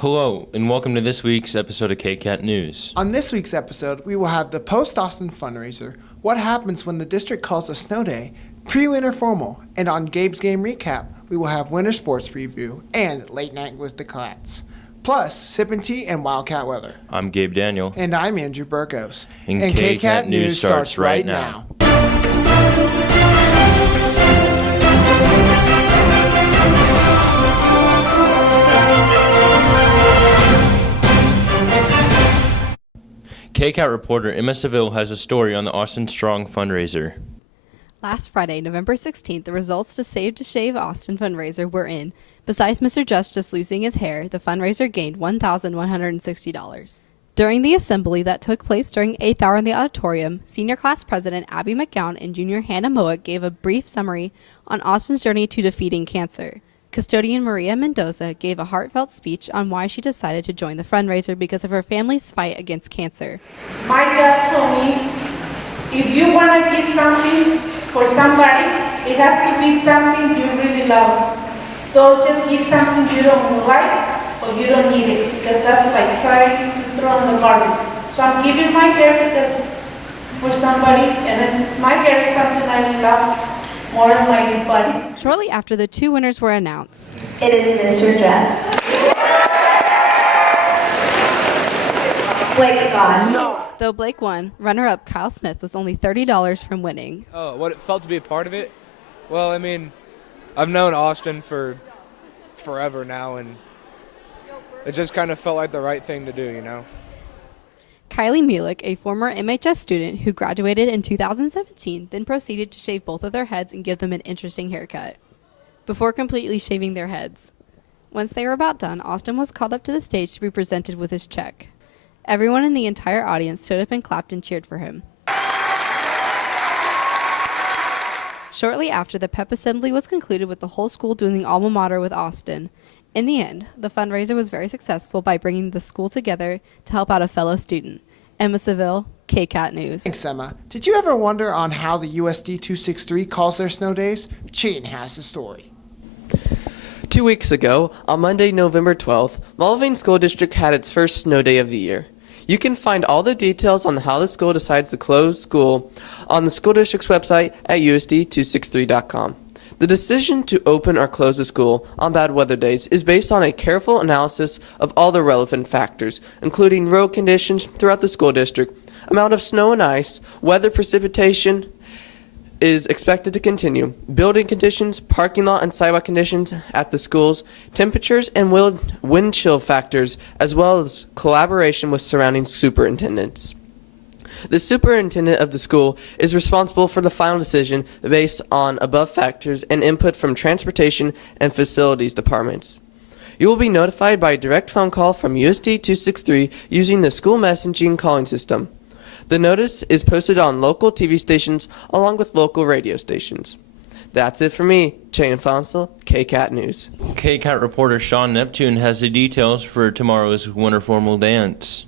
Hello, and welcome to this week's episode of KCAT News. On this week's episode, we will have the Post-Austin Fundraiser, what happens when the district calls a snow day, pre-winter formal, and on Gabe's Game Recap, we will have winter sports preview and late night with the Cats. Plus, sipping tea and wildcat weather. I'm Gabe Daniel. And I'm Andrew Burgos. And KCAT News starts right now. KCAT reporter Emma Seville has a story on the Austin Strong fundraiser. Last Friday, November 16th, the results to Save to Shave Austin fundraiser were in. Besides Mr. Just losing his hair, the fundraiser gained $1,160. During the assembly that took place during 8th hour in the auditorium, Senior Class President Abby McGowan and Junior Hannah Moa gave a brief summary on Austin's journey to defeating cancer. Custodian Maria Mendoza gave a heartfelt speech on why she decided to join the fundraiser because of her family's fight against cancer. My dad told me, if you want to give something for somebody, it has to be something you really love. Don't just give something you don't like or you don't need it, because that's like trying to throw in the garbage. So I'm giving my hair because for somebody, and then my hair is something I love more than my body. Shortly after, the two winners were announced. It is Mr. Jess. Blake Scott. No. Though Blake won, runner-up Kyle Smith was only $30 from winning. Oh, what it felt to be a part of it? Well, I mean, I've known Austin for forever now, and it just kind of felt like the right thing to do, you know? Kylie Mulick, a former MHS student who graduated in 2017, then proceeded to shave both of their heads and give them an interesting haircut before completely shaving their heads. Once they were about done, Austin was called up to the stage to be presented with his check. Everyone in the entire audience stood up and clapped and cheered for him. Shortly after, the pep assembly was concluded with the whole school doing the alma mater with Austin. In the end, the fundraiser was very successful by bringing the school together to help out a fellow student. Emma Seville, KCAT News. Thanks, Emma. Did you ever wonder on how the USD 263 calls their snow days? Cheatin has the story. 2 weeks ago, on Monday, November 12th, Mulvane School District had its first snow day of the year. You can find all the details on how the school decides to close school on the school district's website at usd263.com. The decision to open or close the school on bad weather days is based on a careful analysis of all the relevant factors, including road conditions throughout the school district, amount of snow and ice, weather precipitation is expected to continue, building conditions, parking lot and sidewalk conditions at the schools, temperatures and wind chill factors, as well as collaboration with surrounding superintendents. The superintendent of the school is responsible for the final decision based on above factors and input from transportation and facilities departments. You will be notified by a direct phone call from USD 263 using the school messaging calling system. The notice is posted on local TV stations along with local radio stations. That's it for me, Shane Fonsel, KCAT News. KCAT reporter Sean Neptune has the details for tomorrow's winter formal dance.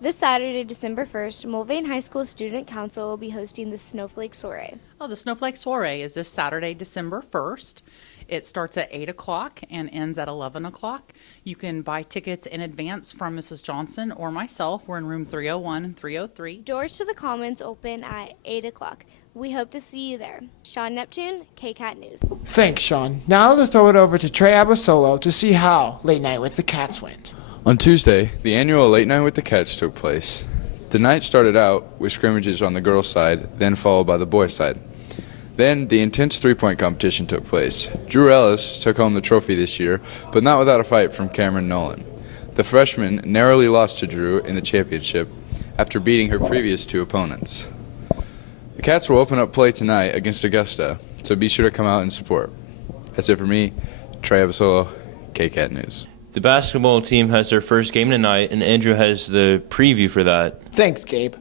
This Saturday, December 1st, Mulvane High School Student Council will be hosting the Snowflake Soiree. Oh, the Snowflake Soiree is this Saturday, December 1st. It starts at 8 o'clock and ends at 11 o'clock. You can buy tickets in advance from Mrs. Johnson or myself. We're in room 301 and 303. Doors to the Commons open at 8 o'clock. We hope to see you there. Sean Neptune, KCAT News. Thanks, Sean. Now let's throw it over to Trey Abasolo to see how Late Night with the Cats went. On Tuesday, the annual Late Night with the Cats took place. The night started out with scrimmages on the girls' side, then followed by the boys' side. Then the intense three-point competition took place. Drew Ellis took home the trophy this year, but not without a fight from Cameron Nolan. The freshman narrowly lost to Drew in the championship after beating her previous two opponents. The Cats will open up play tonight against Augusta, so be sure to come out and support. That's it for me, Trey Abasolo, KCAT News. The basketball team has their first game tonight, and Andrew has the preview for that. Thanks, Gabe.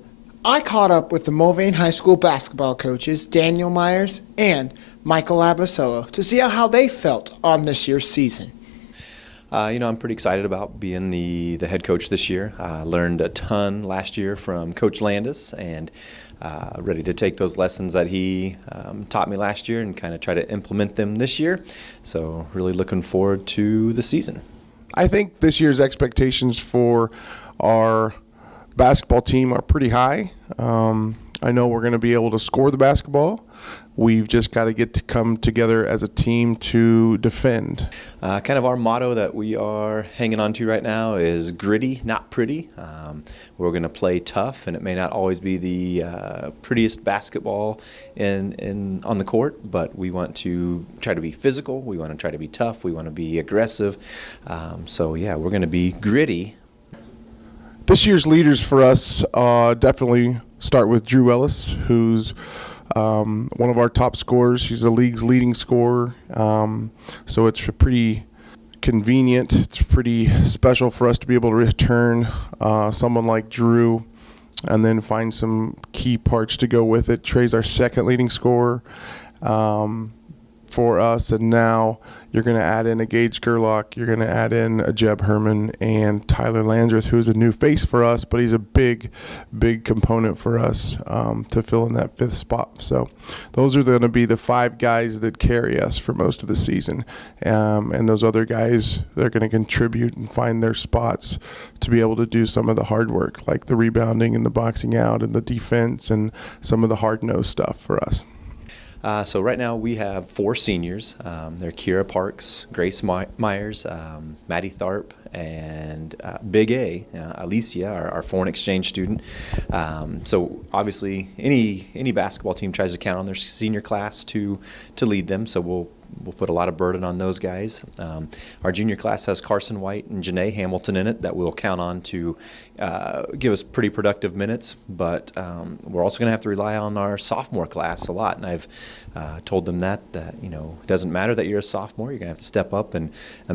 I caught up with the Mulvane High School basketball coaches, Daniel Myers and Michael Abasolo, to see how they felt on this year's season. I'm pretty excited about being the head coach this year. I learned a ton last year from Coach Landis, and ready to take those lessons that he taught me last year and kind of try to implement them this year. So really looking forward to the season. I think this year's expectations for our basketball team are pretty high. I know we're going to be able to score the basketball. We've just got to get to come together as a team to defend. Kind of our motto that we are hanging on to right now is gritty, not pretty. We're going to play tough, and it may not always be the prettiest basketball on the court, but we want to try to be physical. We want to try to be tough. We want to be aggressive. So, yeah, we're going to be gritty. This year's leaders for us definitely start with Drew Ellis, who's one of our top scorers. She's the league's leading scorer. So it's pretty convenient. It's pretty special for us to be able to return someone like Drew and then find some key parts to go with it. Trey's our second leading scorer for us, and now you're going to add in a Gage Gerlach, you're going to add in a Jeb Herman and Tyler Landreth, who's a new face for us, but he's a big component for us to fill in that fifth spot. So those are going to be the 5 guys that carry us for most of the season, and those other guys, they're going to contribute and find their spots to be able to do some of the hard work, like the rebounding and the boxing out and the defense and some of the hard-nosed stuff for us. So right now we have 4 seniors. They're Kira Parks, Grace Myers, Maddie Tharp, and Big A, Alicia, our foreign exchange student. So obviously any basketball team tries to count on their senior class to lead them, so we'll put a lot of burden on those guys. Our junior class has Carson White and Janae Hamilton in it that we'll count on to give us pretty productive minutes, but we're also going to have to rely on our sophomore class a lot, and I've told them that it doesn't matter that you're a sophomore, you're going to have to step up and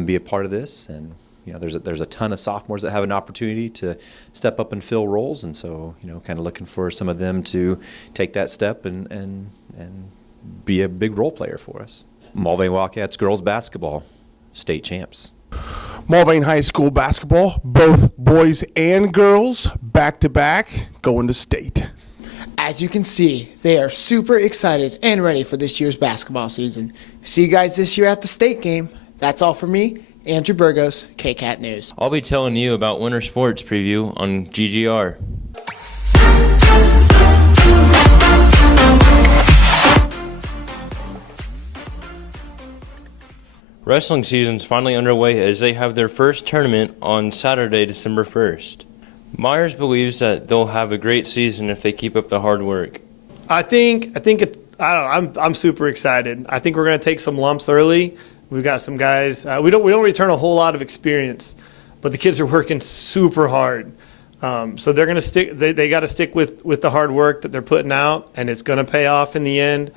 be a part of this, and there's a ton of sophomores that have an opportunity to step up and fill roles, and so kind of looking for some of them to take that step and be a big role player for us. Mulvane Wildcats girls basketball, state champs. Mulvane High School basketball, both boys and girls, back-to-back, going to state. As you can see, they are super excited and ready for this year's basketball season. See you guys this year at the state game. That's all for me. Andrew Burgos, KCAT News. I'll be telling you about winter sports preview on GGR. Wrestling season's finally underway as they have their first tournament on Saturday, December 1st. Myers believes that they'll have a great season if they keep up the hard work. I don't know, I'm super excited. I think we're going to take some lumps early. We've got some guys. We don't return a whole lot of experience, but the kids are working super hard. So they're going to stick. They got to stick with the hard work that they're putting out, and it's going to pay off in the end.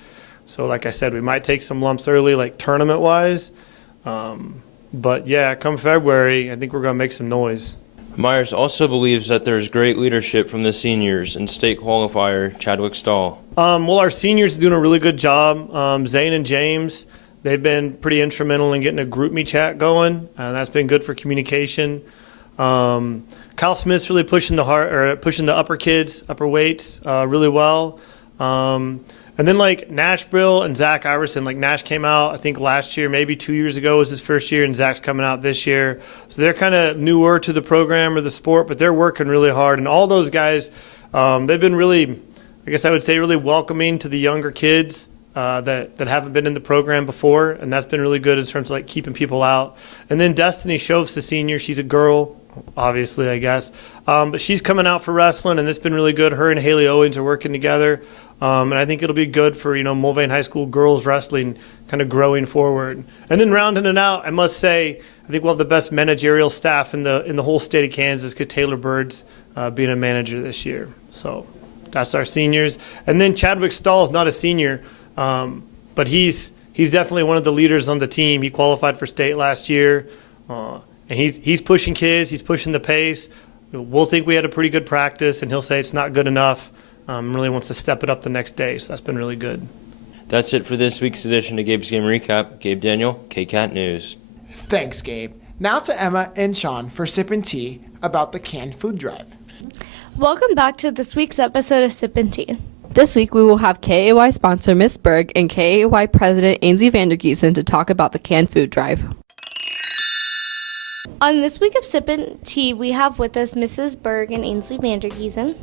So like I said, we might take some lumps early, like tournament wise. But yeah, come February, I think we're going to make some noise. Myers also believes that there's great leadership from the seniors and state qualifier Chadwick Stahl. Well, our seniors are doing a really good job. Zane and James, they've been pretty instrumental in getting a GroupMe chat going, and that's been good for communication. Kyle Smith's really pushing the upper kids, upper weights, really well. And then like Nashville and Zach Iverson, like Nash came out, I think last year, maybe 2 years ago was his first year, and Zach's coming out this year. So they're kind of newer to the program or the sport, but they're working really hard. And all those guys, they've been really, I guess I would say, really welcoming to the younger kids that haven't been in the program before. And that's been really good in terms of like keeping people out. And then Destiny Shoves, the senior, she's a girl, obviously, I guess. But she's coming out for wrestling, and it's been really good. Her and Haley Owens are working together. And I think it'll be good for, Mulvane High School girls wrestling kind of growing forward. And then rounding it out, I must say, I think we'll have the best managerial staff in the whole state of Kansas because Taylor Bird's being a manager this year. So that's our seniors. And then Chadwick Stahl is not a senior, but he's definitely one of the leaders on the team. He qualified for state last year, and he's pushing kids. He's pushing the pace. We'll think we had a pretty good practice, and he'll say it's not good enough. Really wants to step it up the next day, so that's been really good. That's it for this week's edition of Gabe's Game Recap. Gabe Daniel, KCAT News. Thanks, Gabe. Now to Emma and Sean for Sippin' Tea about the canned food drive. Welcome back to this week's episode of Sippin' Tea. This week we will have KAY sponsor Miss Berg and KAY President Ainsley Vandergiesen to talk about the canned food drive. On this week of Sippin' Tea, we have with us Mrs. Berg and Ainsley Vandergiesen.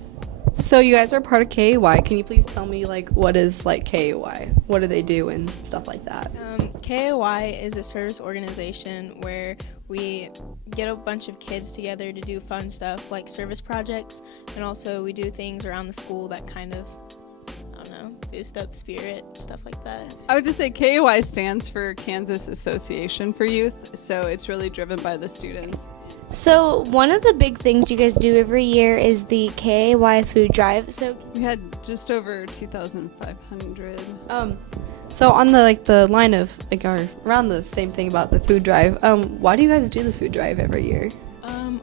So you guys are part of KAY. Can you please tell me what is KAY? What do they do and stuff like that? KAY is a service organization where we get a bunch of kids together to do fun stuff like service projects, and also we do things around the school that kind of, boost up spirit, stuff like that. I would just say KAY stands for Kansas Association for Youth, so it's really driven by the students. So one of the big things you guys do every year is the KAY food drive. So we had just over 2,500. So on the line of around the same thing about the food drive. Why do you guys do the food drive every year?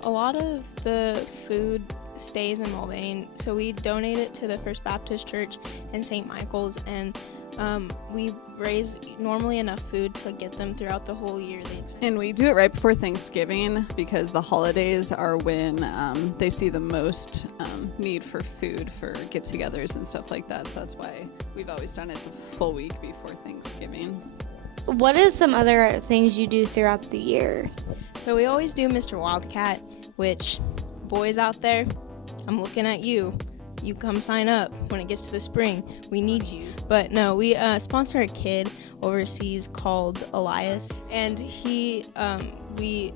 A lot of the food stays in Mulvane, so we donate it to the First Baptist Church and St. Michael's, and we raise normally enough food to get them throughout the whole year. And we do it right before Thanksgiving because the holidays are when they see the most need for food for get-togethers and stuff like that. So that's why we've always done it the full week before Thanksgiving. what is some other things you do throughout the year? So we always do Mr. Wildcat, which, boys out there, I'm looking at you. You come sign up when it gets to the spring. We need you. But no, we sponsor a kid overseas called Elias, and we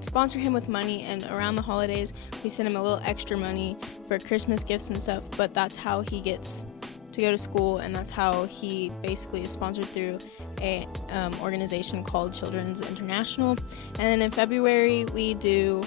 sponsor him with money, and around the holidays we send him a little extra money for Christmas gifts and stuff, but that's how he gets to go to school, and that's how he basically is sponsored through a organization called Children's International. And then in February we do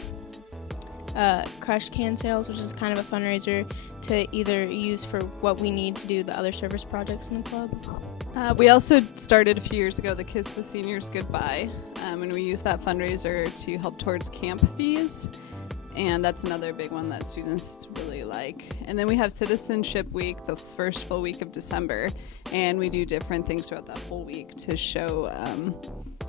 crushed can sales, which is kind of a fundraiser to either use for what we need to do the other service projects in the club. We also started a few years ago the Kiss the Seniors Goodbye, and we use that fundraiser to help towards camp fees, and that's another big one that students really like. And then we have Citizenship Week, the first full week of December, and we do different things throughout that whole week to show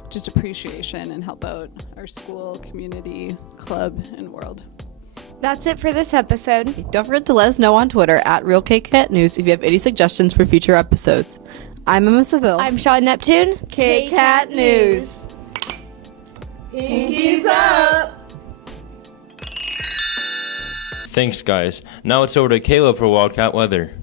just appreciation and help out our school, community, club, and world. That's it for this episode. Don't forget to let us know on Twitter at Real KCAT News if you have any suggestions for future episodes. I'm Emma Seville. I'm Sean Neptune. KCAT News. Pinkies up! Thanks, guys. Now it's over to Caleb for Wildcat Weather.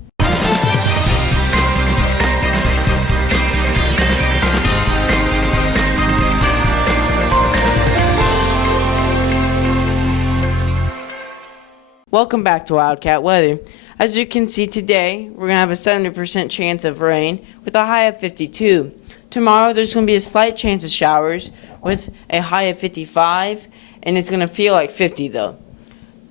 Welcome back to Wildcat Weather. As you can see today, we're going to have a 70% chance of rain with a high of 52. Tomorrow there's going to be a slight chance of showers with a high of 55, and it's going to feel like 50 though.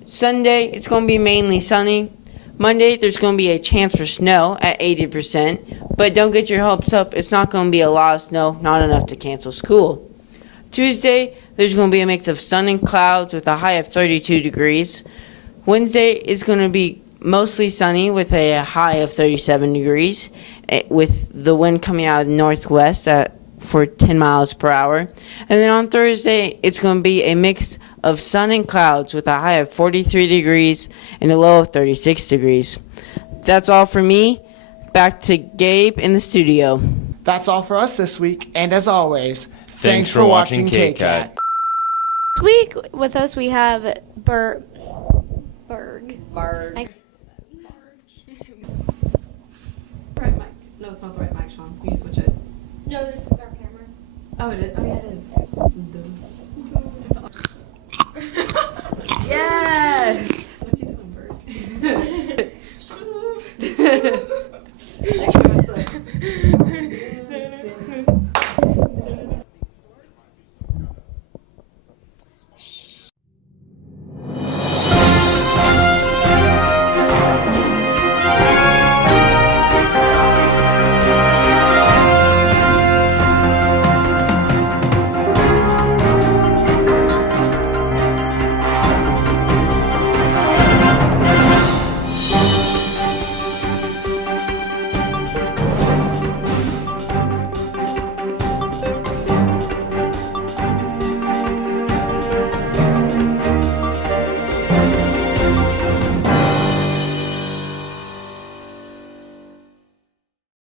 Sunday, it's going to be mainly sunny. Monday, there's going to be a chance for snow at 80%, but don't get your hopes up. It's not going to be a lot of snow, not enough to cancel school. Tuesday, there's going to be a mix of sun and clouds with a high of 32 degrees. Wednesday is going to be mostly sunny with a high of 37 degrees with the wind coming out of the northwest for 10 miles per hour. And then on Thursday, it's going to be a mix of sun and clouds with a high of 43 degrees and a low of 36 degrees. That's all for me. Back to Gabe in the studio. That's all for us this week, and as always, Thanks for watching KCAT. This week with us we have Berg. Right mic. No, it's not the right mic, Sean. Can you switch it? No, this is our camera. Oh, it is. Oh, yeah, it is.